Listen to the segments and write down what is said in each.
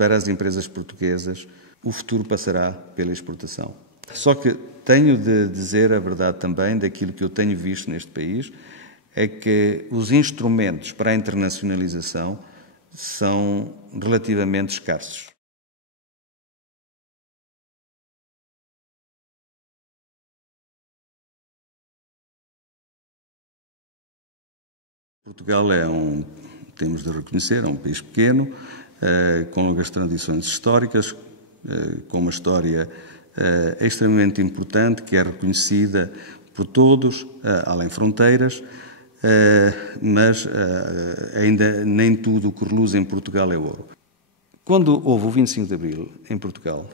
para as empresas portuguesas, o futuro passará pela exportação. Só que tenho de dizer a verdade também daquilo que eu tenho visto neste país, é que os instrumentos para a internacionalização são relativamente escassos. Portugal temos de reconhecer, é um país pequeno, com longas tradições históricas, com uma história extremamente importante, que é reconhecida por todos, além fronteiras, mas ainda nem tudo o que reluz em Portugal é ouro. Quando houve o 25 de Abril em Portugal,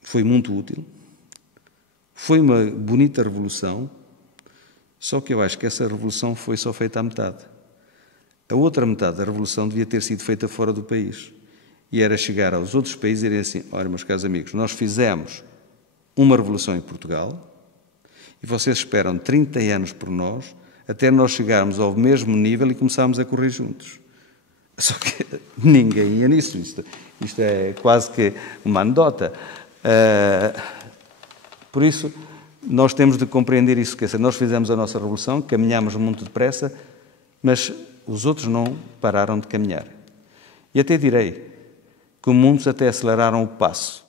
foi muito útil, foi uma bonita revolução, só que eu acho que essa revolução foi só feita à metade. A outra metade da revolução devia ter sido feita fora do país. E era chegar aos outros países e direm assim: olha, meus caros amigos, nós fizemos uma revolução em Portugal e vocês esperam 30 anos por nós até nós chegarmos ao mesmo nível e começarmos a correr juntos. Só que ninguém ia nisso. Isto é quase que uma anedota. Por isso, nós temos de compreender isso. Quer dizer, nós fizemos a nossa revolução, caminhámos muito depressa, mas os outros não pararam de caminhar. E até direi que muitos até aceleraram o passo.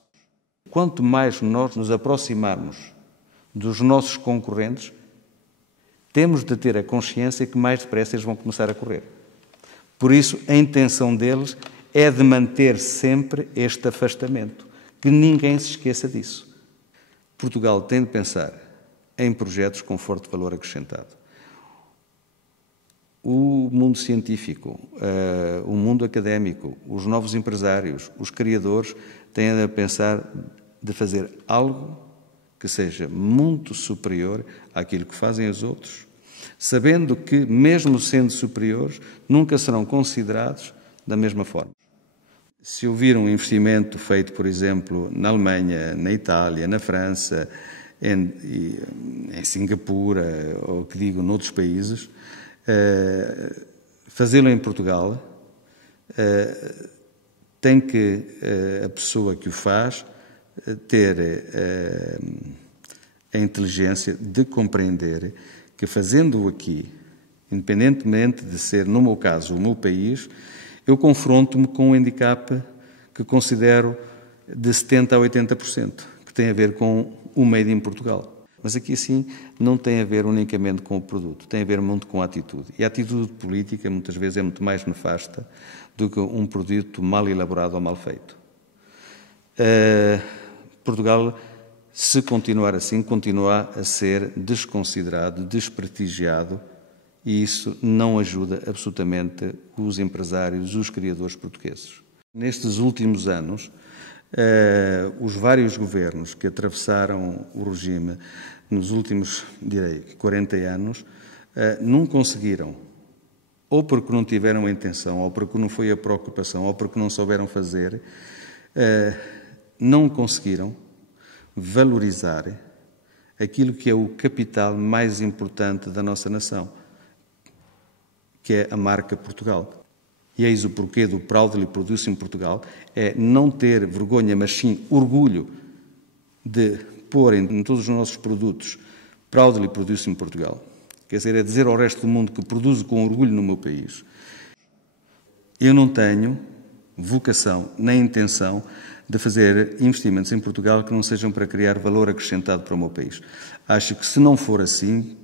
Quanto mais nós nos aproximarmos dos nossos concorrentes, temos de ter a consciência que mais depressa eles vão começar a correr. Por isso, a intenção deles é de manter sempre este afastamento, que ninguém se esqueça disso. Portugal tem de pensar em projetos com forte valor acrescentado. O mundo científico, o mundo académico, os novos empresários, os criadores têm de pensar de fazer algo que seja muito superior àquilo que fazem os outros, sabendo que, mesmo sendo superiores, nunca serão considerados da mesma forma. Se ouvir um investimento feito, por exemplo, na Alemanha, na Itália, na França, em Singapura, ou que digo, noutros países, fazê-lo em Portugal, tem que a pessoa que o faz ter a inteligência de compreender que, fazendo-o aqui, independentemente de ser, no meu caso, o meu país, eu confronto-me com um handicap que considero de 70% a 80%, que tem a ver com o made in Portugal. Mas aqui, assim, não tem a ver unicamente com o produto, tem a ver muito com a atitude. E a atitude política, muitas vezes, é muito mais nefasta do que um produto mal elaborado ou mal feito. Portugal, se continuar assim, continua a ser desconsiderado, desprestigiado, e isso não ajuda absolutamente os empresários, os criadores portugueses. Nestes últimos anos, os vários governos que atravessaram o regime nos últimos, direi, 40 anos, não conseguiram, ou porque não tiveram a intenção, ou porque não foi a preocupação, ou porque não souberam fazer, não conseguiram valorizar aquilo que é o capital mais importante da nossa nação, que é a marca Portugal. E eis o porquê do Proudly Produce in Portugal, é não ter vergonha, mas sim orgulho de pôr em todos os nossos produtos Proudly Produce in Portugal. Quer dizer, é dizer ao resto do mundo que produzo com orgulho no meu país. Eu não tenho vocação nem intenção de fazer investimentos em Portugal que não sejam para criar valor acrescentado para o meu país. Acho que, se não for assim,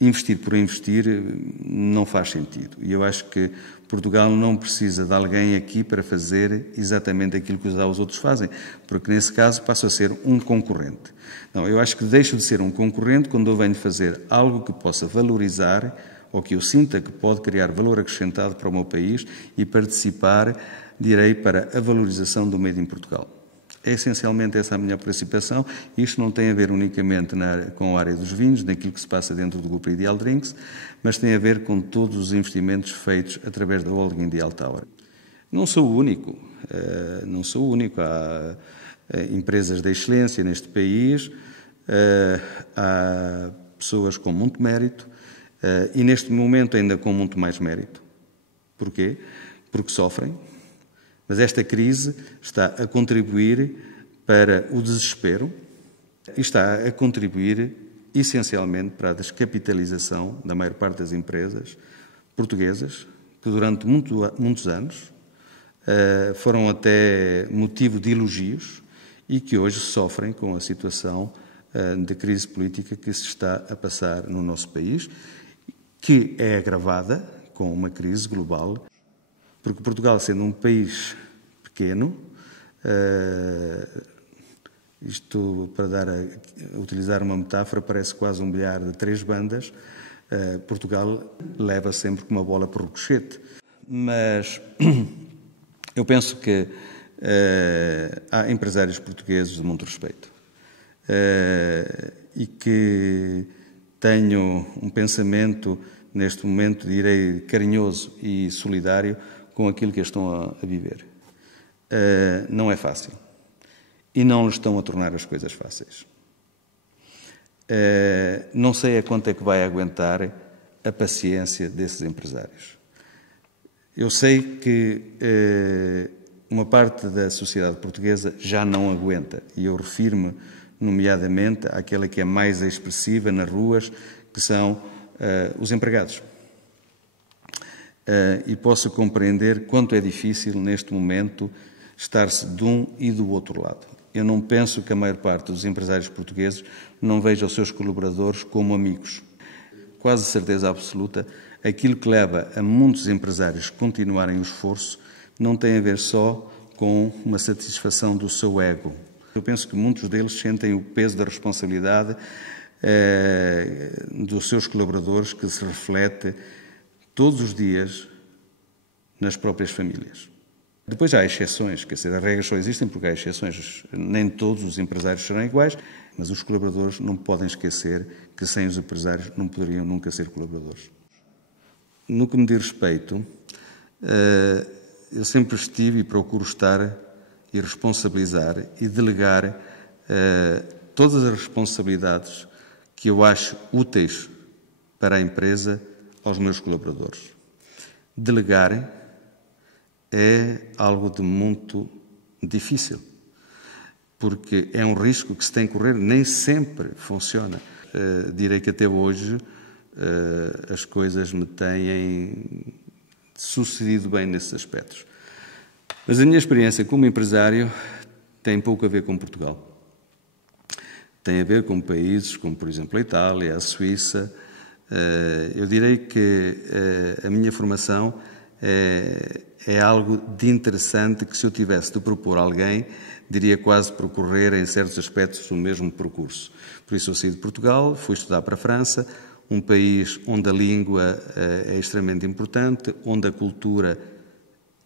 investir por investir não faz sentido. E eu acho que Portugal não precisa de alguém aqui para fazer exatamente aquilo que os outros fazem, porque nesse caso passo a ser um concorrente. Não, eu acho que deixo de ser um concorrente quando eu venho fazer algo que possa valorizar ou que eu sinta que pode criar valor acrescentado para o meu país e participar, direi, para a valorização do Made in Portugal. É essencialmente essa a minha participação. Isto não tem a ver unicamente com a área dos vinhos, naquilo que se passa dentro do grupo Ideal Drinks, mas tem a ver com todos os investimentos feitos através da holding Ideal Tower. Não sou o único. Há empresas de excelência neste país, há pessoas com muito mérito e, neste momento, ainda com muito mais mérito. Porquê? Porque sofrem, Mas esta crise está a contribuir para o desespero e está a contribuir essencialmente para a descapitalização da maior parte das empresas portuguesas, que durante muitos anos foram até motivo de elogios e que hoje sofrem com a situação de crise política que se está a passar no nosso país, que é agravada com uma crise global, porque Portugal, sendo um país pequeno, isto para utilizar uma metáfora, parece quase um bilhar de 3 bandas, Portugal leva sempre com uma bola por ricochete. Mas eu penso que há empresários portugueses de muito respeito e que tenho um pensamento, neste momento, direi, carinhoso e solidário com aquilo que estão a viver. Não é fácil. E não lhes estão a tornar as coisas fáceis. Não sei a quanto é que vai aguentar a paciência desses empresários. Eu sei que uma parte da sociedade portuguesa já não aguenta, e eu refiro-me nomeadamente àquela que é mais expressiva nas ruas, que são os empregados. E posso compreender quanto é difícil, neste momento, estar-se de um e do outro lado. Eu não penso que a maior parte dos empresários portugueses não veja os seus colaboradores como amigos. Quase certeza absoluta, aquilo que leva a muitos empresários continuarem o esforço não tem a ver só com uma satisfação do seu ego. Eu penso que muitos deles sentem o peso da responsabilidade dos seus colaboradores, que se reflete todos os dias nas próprias famílias. Depois há exceções, quer dizer, as regras só existem porque há exceções. Nem todos os empresários serão iguais, mas os colaboradores não podem esquecer que sem os empresários não poderiam nunca ser colaboradores. No que me diz respeito, eu sempre estive e procuro estar e responsabilizar e delegar todas as responsabilidades que eu acho úteis para a empresa aos meus colaboradores. Delegar é algo de muito difícil, porque é um risco que se tem que correr, nem sempre funciona. Direi que até hoje as coisas me têm sucedido bem nesses aspectos. Mas a minha experiência como empresário tem pouco a ver com Portugal. Tem a ver com países como, por exemplo, a Itália, a Suíça. Eu direi que a minha formação é algo de interessante que, se eu tivesse de propor a alguém, diria quase percorrer em certos aspectos o mesmo percurso. Por isso eu saí de Portugal, fui estudar para a França, um país onde a língua é extremamente importante, onde a cultura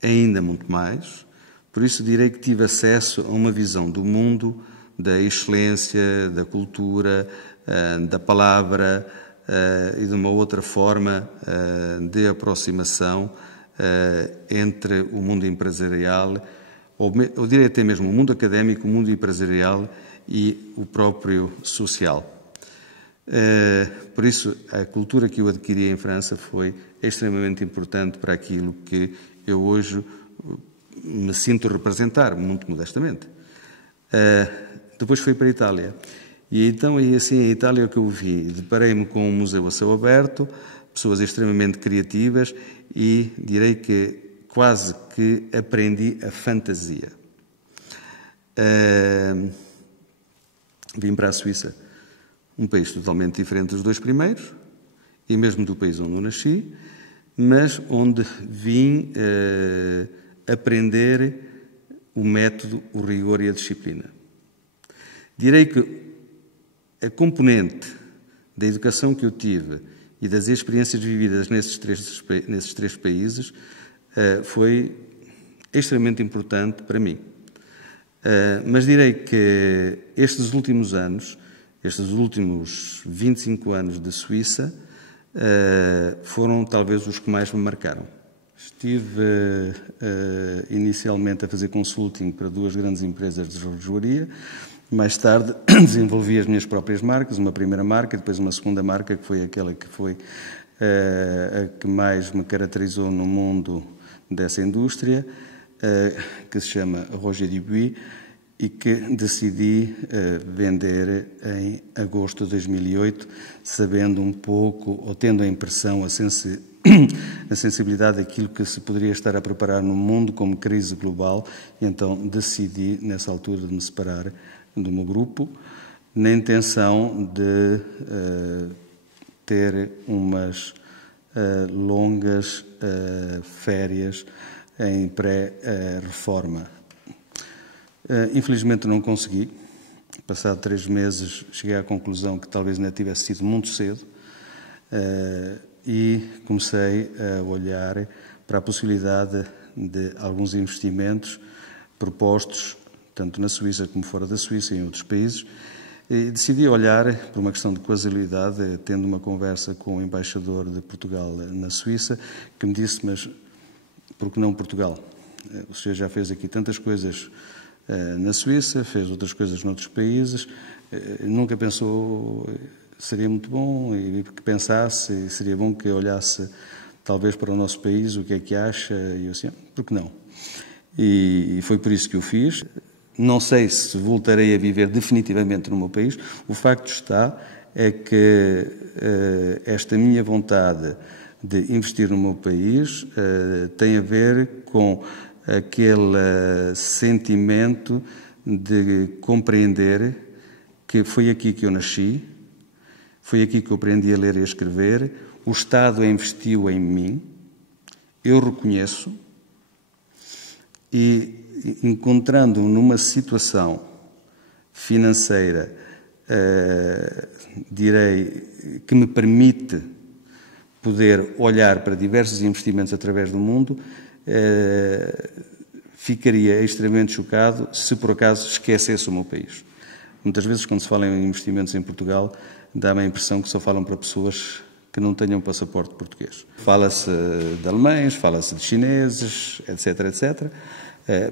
ainda muito mais. Por isso direi que tive acesso a uma visão do mundo, da excelência, da cultura, da palavra e de uma outra forma de aproximação entre o mundo empresarial, ou eu direi até mesmo o mundo académico, o mundo empresarial e o próprio social. Por isso, a cultura que eu adquiri em França foi extremamente importante para aquilo que eu hoje me sinto representar, muito modestamente. Depois fui para a Itália. E então, assim, a Itália é o que eu vi. Deparei-me com um museu a céu aberto, pessoas extremamente criativas e direi que quase que aprendi a fantasia. Vim para a Suíça, um país totalmente diferente dos dois primeiros, e mesmo do país onde eu nasci, mas onde vim aprender o método, o rigor e a disciplina. Direi que a componente da educação que eu tive e das experiências vividas nesses três países foi extremamente importante para mim. Mas direi que estes últimos anos, estes últimos 25 anos de Suíça, foram talvez os que mais me marcaram. Estive inicialmente a fazer consulting para 2 grandes empresas de relojoaria. Mais tarde desenvolvi as minhas próprias marcas, uma primeira marca, depois uma segunda marca, que foi aquela que foi a que mais me caracterizou no mundo dessa indústria. que se chama Roger Dubuis e que decidi vender em agosto de 2008, sabendo um pouco, ou tendo a impressão, a sensibilidade daquilo que se poderia estar a preparar no mundo como crise global. E então decidi, nessa altura, de me separar do meu grupo, na intenção de ter umas longas férias em pré-reforma. Infelizmente não consegui. Passado 3 meses cheguei à conclusão que talvez ainda tivesse sido muito cedo e comecei a olhar para a possibilidade de alguns investimentos propostos, tanto na Suíça como fora da Suíça e em outros países. E decidi olhar, por uma questão de casualidade, tendo uma conversa com o embaixador de Portugal na Suíça, que me disse, mas por que não Portugal? O senhor já fez aqui tantas coisas na Suíça, fez outras coisas noutros países, nunca pensou seria muito bom e que pensasse, e seria bom que olhasse talvez para o nosso país, o que é que acha, e eu assim, por que não? E foi por isso que o fiz. Não sei se voltarei a viver definitivamente no meu país. O facto está é que esta minha vontade de investir no meu país tem a ver com aquele sentimento de compreender que foi aqui que eu nasci, foi aqui que eu aprendi a ler e a escrever, o Estado investiu em mim, eu reconheço, e encontrando-me numa situação financeira, direi, que me permite poder olhar para diversos investimentos através do mundo, ficaria extremamente chocado se por acaso esquecesse o meu país. Muitas vezes, quando se fala em investimentos em Portugal, dá-me a impressão que só falam para pessoas que não tenham passaporte português. Fala-se de alemães, fala-se de chineses, etc., etc.,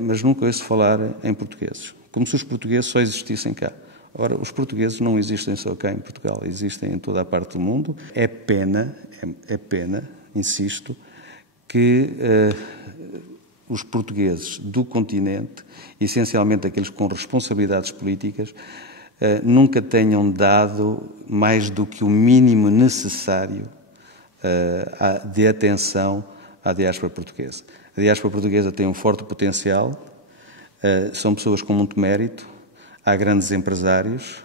mas nunca ouço falar em portugueses. Como se os portugueses só existissem cá. Ora, os portugueses não existem só cá em Portugal, existem em toda a parte do mundo. É pena, insisto, que os portugueses do continente, essencialmente aqueles com responsabilidades políticas, nunca tenham dado mais do que o mínimo necessário de atenção à diáspora portuguesa. A diáspora portuguesa tem um forte potencial, são pessoas com muito mérito, há grandes empresários,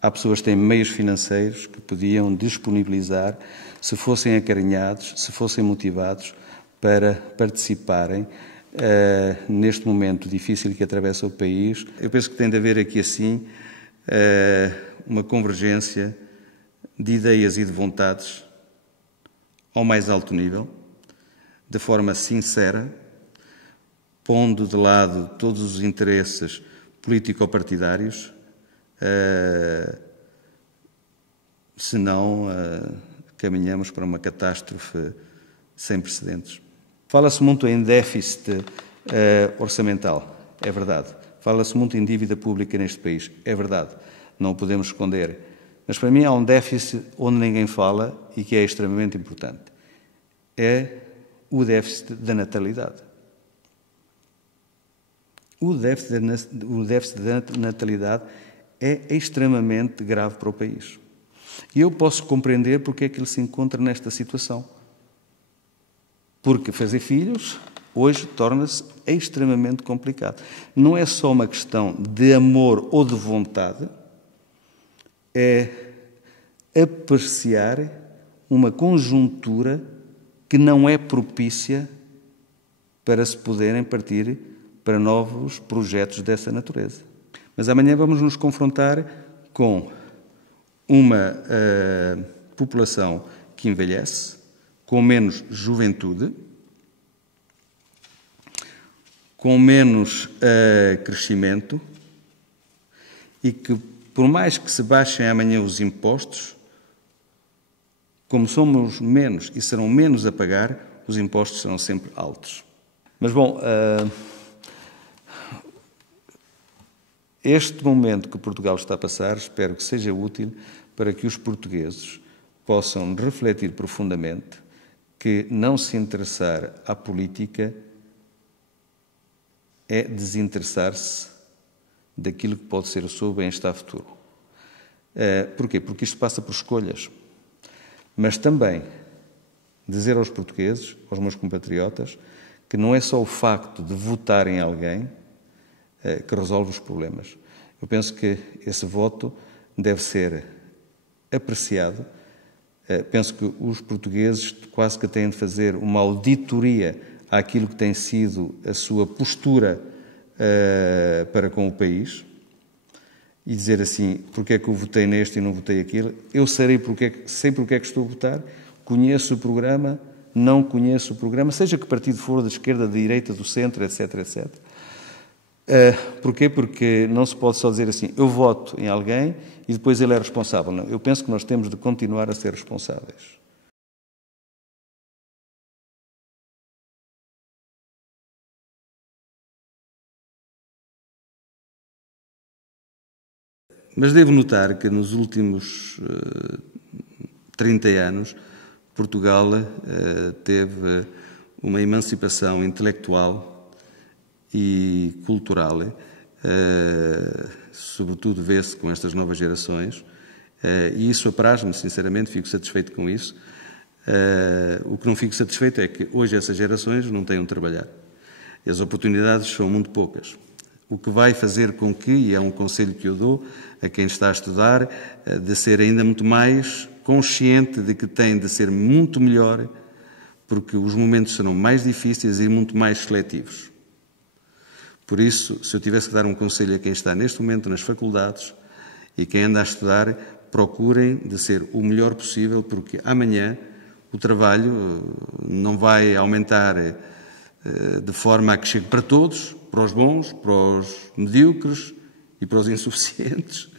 há pessoas que têm meios financeiros que podiam disponibilizar, se fossem acarinhados, se fossem motivados para participarem neste momento difícil que atravessa o país. Eu penso que tem de haver aqui, assim, uma convergência de ideias e de vontades ao mais alto nível, de forma sincera, pondo de lado todos os interesses político-partidários, senão caminhamos para uma catástrofe sem precedentes. Fala-se muito em déficit orçamental, é verdade. Fala-se muito em dívida pública neste país, é verdade. Não o podemos esconder. Mas para mim há um déficit onde ninguém fala e que é extremamente importante. É o déficit da natalidade. O déficit da natalidade é extremamente grave para o país. E eu posso compreender porque é que ele se encontra nesta situação. Porque fazer filhos, hoje, torna-se extremamente complicado. Não é só uma questão de amor ou de vontade, é apreciar uma conjuntura que não é propícia para se poderem partir para novos projetos dessa natureza. Mas amanhã vamos nos confrontar com uma população que envelhece, com menos juventude, com menos crescimento e que, por mais que se baixem amanhã os impostos, como somos menos e serão menos a pagar, os impostos serão sempre altos. Mas, bom, este momento que Portugal está a passar, espero que seja útil para que os portugueses possam refletir profundamente que não se interessar à política é desinteressar-se daquilo que pode ser o seu bem-estar futuro. Porquê? Porque isto passa por escolhas. Mas também dizer aos portugueses, aos meus compatriotas, que não é só o facto de votar em alguém que resolve os problemas. Eu penso que esse voto deve ser apreciado. Penso que os portugueses quase que têm de fazer uma auditoria àquilo que tem sido a sua postura para com o país e dizer assim, porque é que eu votei neste e não votei aquele. Eu sei porque é que estou a votar, conheço o programa, não conheço o programa, seja que partido for, da esquerda, da direita, do centro, etc, etc. Porquê? Porque não se pode só dizer assim, eu voto em alguém e depois ele é responsável. Não, eu penso que nós temos de continuar a ser responsáveis. Mas devo notar que nos últimos 30 anos Portugal teve uma emancipação intelectual e cultural, sobretudo vê-se com estas novas gerações, e isso apraz-me, sinceramente, fico satisfeito com isso. O que não fico satisfeito é que hoje essas gerações não têm onde trabalhar. As oportunidades são muito poucas. O que vai fazer com que, e é um conselho que eu dou a quem está a estudar, de ser ainda muito mais consciente de que tem de ser muito melhor, porque os momentos serão mais difíceis e muito mais seletivos. Por isso, se eu tivesse que dar um conselho a quem está neste momento nas faculdades e quem anda a estudar, procurem de ser o melhor possível, porque amanhã o trabalho não vai aumentar de forma a que chegue para todos, para os bons, para os medíocres e para os insuficientes.